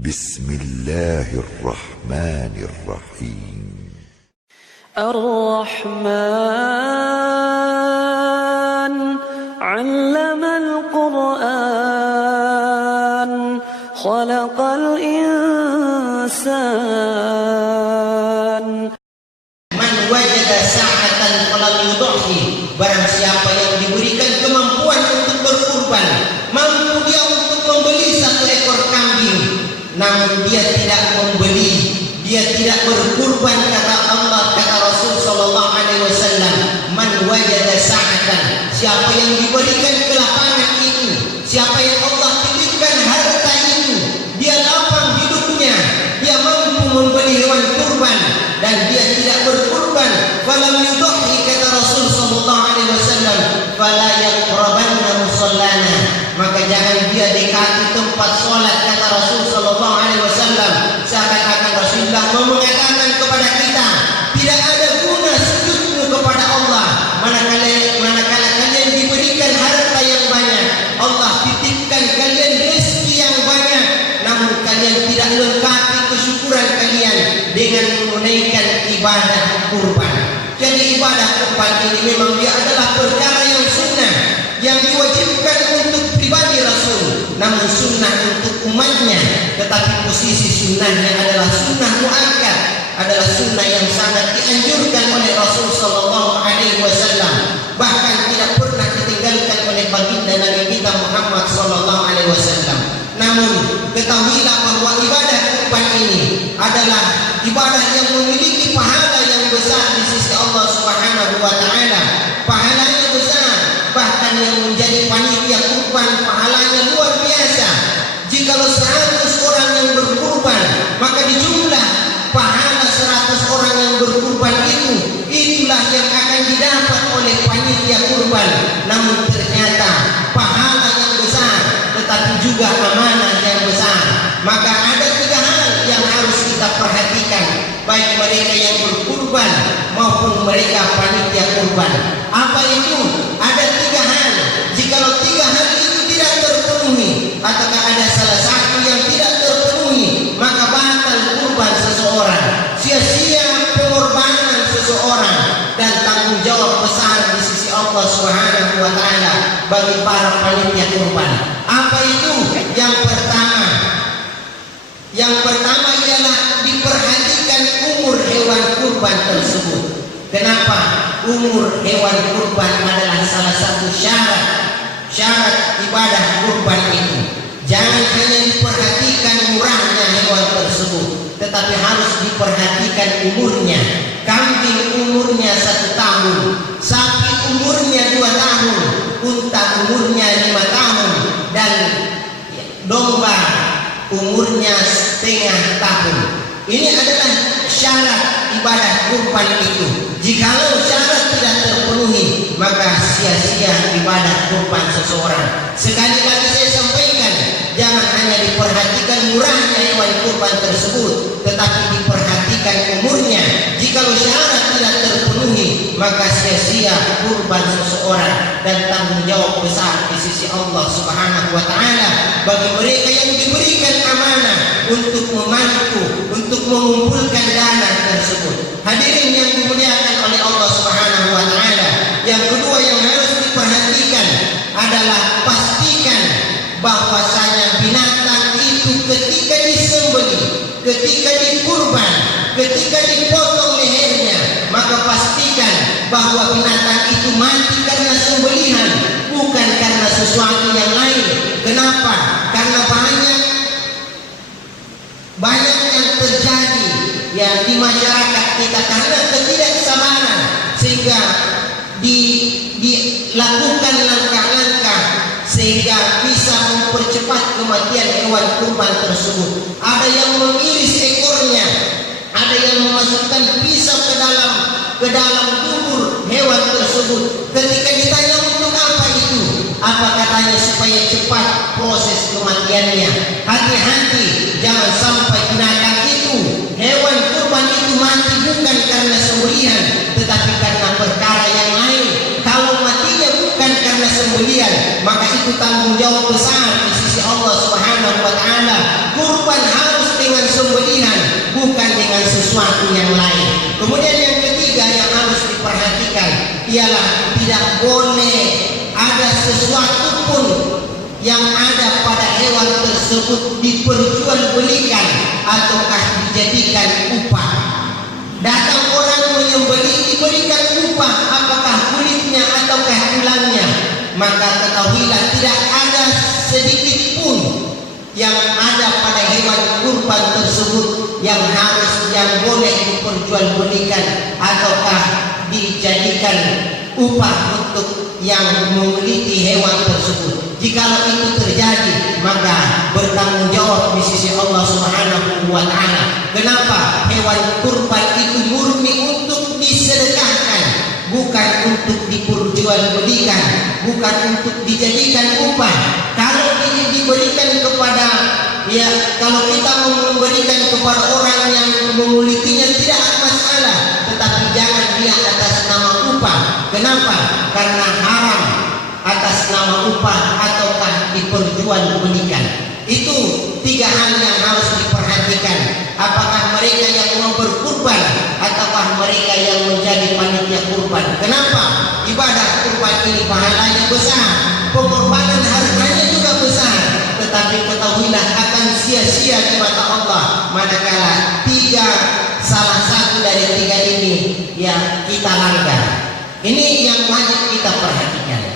Bismillahirrahmanirrahim. Ar-Rahman 'allamal Qur'an, khalaqal insan. Man wajada sa'atan falam yudhi, barang siapa yang diberikan kemampuan untuk berkurban, mampu dia untuk membeli 1 ekor kambing, namun dia tidak membeli, dia tidak berkurban, kata Allah, kata Rasul sallallahu alaihi wasallam, man wajada sa'atan, siapa yang diberikan kelapangan itu, siapa yang Allah titipkan harta itu, dia lapang hidupnya, dia mampu membeli hewan kurban dan dia tidak berkurban, falam yudhi, kata Rasul sallallahu alaihi wasallam, fala yaqrabanna musallana, maka jangan dia dekati tempat sholat, kata Rasul sallallahu alaihi wasallam. Seakan-akan Rasulullah mengatakan kepada kita, tidak ada guna sujudmu kepada Allah manakala kalian diberikan harta yang banyak, Allah titipkan kalian rezeki yang banyak, namun kalian tidak lengkapi kesyukuran kalian dengan menunaikan ibadah kurban. Jadi ibadah kurban ini memang dia adalah perkara yang sunnah, yang diwajibkan untuk pribadi Rasul, namun sunnah untuk umatnya. Tetapi posisi sunnahnya adalah sunnah muakkad, adalah sunnah yang sangat dianjurkan oleh Rasul sallallahu alaihi wasallam, bahkan tidak pernah ditinggalkan oleh baginda Nabi kita Muhammad sallallahu alaihi wasallam. Namun ketahuilah bahwa ibadah kurban ini adalah ibadah yang memiliki pahala yang besar di sisi Allah Subhanahu wa taala. Pahalanya besar, bahkan yang menjadi panitia kurban pahalanya luar biasa. Jikalau 100 orang yang berkurban, maka di jumlah pahala 100 orang yang berkurban itulah yang akan didapat oleh panitia kurban. Namun ternyata pahala yang besar, tetapi juga amanah yang besar. Maka ada 3 hal yang harus kita perhatikan, baik mereka yang berkurban maupun mereka panitia kurban. Apa itu? Ada 3 hal. Jikalau 3 hal itu tidak terpenuhi, ataukah ada salah satu yang tidak terpenuhi, maka batal kurban seseorang, sia-sia pengorbanan seseorang, dan tanggung jawab besar di sisi Allah Subhanahu wa taala bagi para panitia kurban. Apa itu? Yang pertama ialah diperhatikan umur hewan kurban tersebut. Kenapa? Umur hewan kurban adalah salah satu syarat ibadah kurban itu. Jangan hanya diperhatikan murahnya hewan tersebut, tetapi harus diperhatikan umurnya. Kambing umurnya 1 tahun, sapi umurnya 2 tahun, unta umurnya 5 tahun, dan domba umurnya setengah tahun. Ini adalah syarat ibadah kurban itu. Jikalau syarat tidak terpenuhi, maka sia-sia ibadah kurban seseorang. Sekali lagi saya sampaikan, jangan hanya diperhatikan murahnya hewan kurban tersebut, tetapi diperhatikan umurnya. Jikalau syarat tidak terpenuhi, maka sia-sia kurban seseorang dan tanggung jawab besar di sisi Allah Subhanahu wa taala bagi mereka yang diberikan amanah untuk membantu, untuk mengumpulkan dana tersebut. Hadirin yang dimuliakan oleh Allah Subhanahu wa taala, yang kedua yang harus diperhatikan adalah pastikan bahwasanya binatang itu ketika disembelih, ketika dikurban, ketika dipotong lehernya, maka pastikan bahwa binatang itu mati karena sembelihan, bukan karena sesuatu yang lain. Kenapa? Karena banyak yang terjadi yang di masyarakat kita karena ketidaksabaran, sehingga dilakukan langkah-langkah sehingga bisa mempercepat kematian hewan kurban tersebut. Ada yang mengiris ekornya, ada yang memasukkan pisau ke dalam tubuh hewan tersebut. Ketika ditanya untuk apa itu, apa katanya? Supaya cepat proses kematiannya. Hati-hati, jangan sampai binatang itu, hewan kurban itu mati bukan karena sembelihan, tetapi karena perkara yang lain. Kalau matinya bukan karena sembelihan, maka itu tanggung jawab besar di sisi Allah Subhanahu wa taala. Kurban harus sesuatu yang lain. Kemudian yang ketiga yang harus diperhatikan ialah tidak boleh ada sesuatu pun yang ada pada hewan tersebut diperjualbelikan ataukah dijadikan upah. Datang orang menyembelih diberikan upah, apakah kulitnya ataukah tulangnya, maka ketahuilah tidak ada sedikit pun yang ada pada hewan kurban tersebut yang boleh diperjualbelikan ataukah dijadikan upah untuk yang memiliki hewan tersebut. Jikalau itu terjadi, maka bertanggung jawab di sisi Allah Subhanahu wa taala. Kenapa? Hewan kurban itu murni untuk disedekahkan, bukan untuk diperjualbelikan, bukan untuk dijadikan upah. Kalau ini diberikan kepada kalau kita memberikan kepada orang yang memilikinya tidak masalah, tetapi jangan dia atas nama upah. Kenapa? Karena haram atas nama upah ataukah diperjualbelikan. Itu tiga hal yang harus diperhatikan. Apakah mereka yang mau berkurban ataukah mereka yang menjadi panitia kurban. Kenapa? Ibadah kurban ini pahalanya besar, pengorbanan harganya juga besar, tetapi ketahuilah akan sia-sia di mata Allah manakala salah satu dari tiga ini yang kita langgar. Ini yang wajib kita perhatikan.